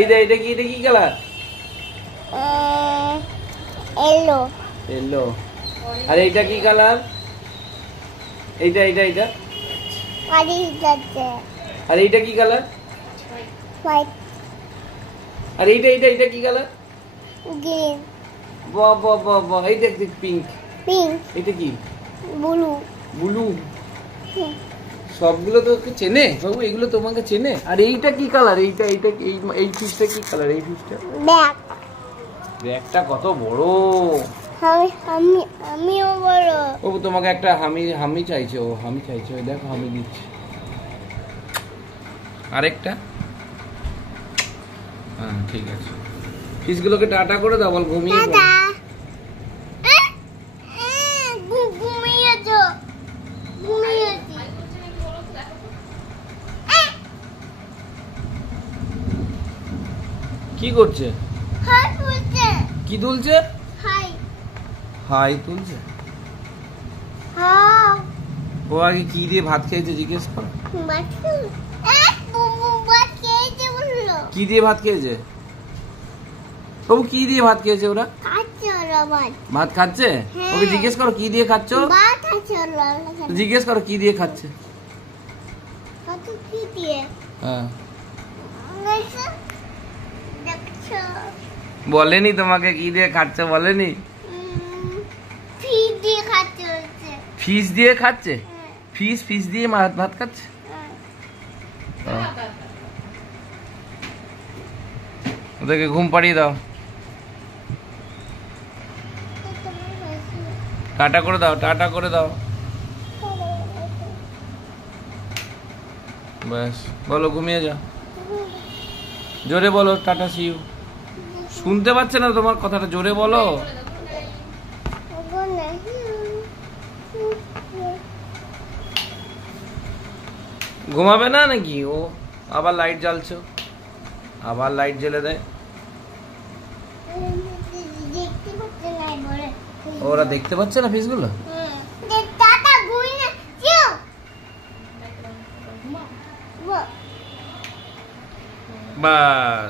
এটা কি কালার? এলো এলো। আর এইটা কি কালার? এইটা আর এইটা কি কালার? হোয়াইট আর এইটা কি কালার? গ্রিন বাহ বাহ বাহ বাহ, এই দেখ পিঙ্ক। পিঙ্ক এটা কি? ব্লু সবগুলো তো চেনে বাবু, এগুলো তোমাকে চেনে। আর এইটা কি কালার? এই ফিশটা কি কালার? এই ফিশটা ব্যাগটা কত বড়। আমিও বড়। ও তোমাকে একটা হামি চাইছে, ও দেখো হামি দিচ্ছে। আরেকটা, হ্যাঁ ঠিক আছে। ফিশগুলোকে টাটা করে দাও, বল ঘুমিয়ে পড়ো। কি করছে? কি তুলছে? হাই তুলছে। ও আগে কি দিয়ে ভাত খেয়েছে জিজ্ঞেস কর। কি দিয়ে ভাত খেয়েছে? বাবু কি দিয়ে ভাত খেয়েছে ওরা? ভাত খাচ্ছে। ওকে জিজ্ঞেস করো কি দিয়ে খাচ্ছ। জিজ্ঞেস করো কি দিয়ে খাচ্ছে। হ্যাঁ বলেনি তোমাকে কি দিয়ে খাচ্ছে? বলেনি? ফিশ দিয়ে খাচ্ছে। ফিশ দিয়ে ভাত খাচ্ছে। ওদেরকে ঘুম পাড়িয়ে দাও, টাটা করে দাও। ব্যাস বলো ঘুমিয়ে যাও। জোরে বলো টাটা সি ইউ। শুনতে পাচ্ছে না তোমার কথাটা, জোরে বলো। ঘুমাবে না নাকি ও? আবার লাইট জ্বালছো, আবার লাইট জ্বেলে দেয়। ওরা দেখতে পাচ্ছে না ফিশগুলো? বাহ